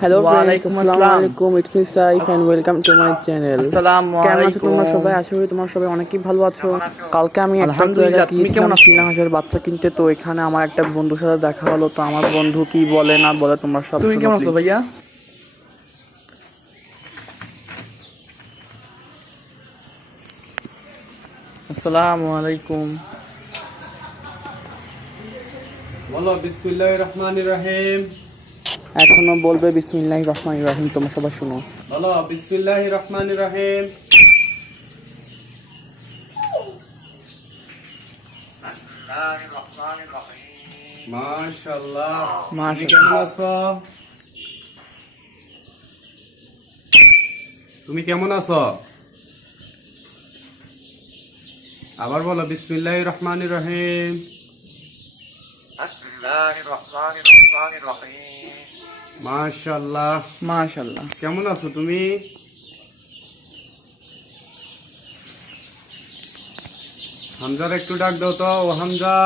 Hello ওয়ালাইকুম আসসালামু। আলাইকুম it's me Saif and welcome to my channel আসসালামু কেমন আছো তোমরা সবাই? আশা করি তোমরা সবাই অনেকই ভালো আছো। কালকে আমি একটা আলহামদুলিল্লাহ, জায়গায় তুমি কেমন আছো? হাঁসের বাচ্চা কিনতে। তো এখানে আমার একটা বন্ধুর সাথে দেখা হলো। তো আমার বন্ধু কি বলে না বলে তোমরা সব তুমি কেমন আছো ভাইয়া? আসসালামু আলাইকুম। বলো বিসমিল্লাহ রহমান রহিম। এখনও বলবে বিসমিল্লাহ রহমান রহিম তোমরা সবাই শুনো। বলো বিসমিল্লাহ রহমান রহিম। মাশাআল্লাহ। মাশাআল্লাহ। কেমন আছো? তুমি কেমন আছো? আবার বলো বিসমিল্লাহ রহমান রহিম। মাশাআল্লাহ মাশাআল্লাহ কেমন আছো তুমি? হামজার একটু ডাক দাও তো ও হামজা।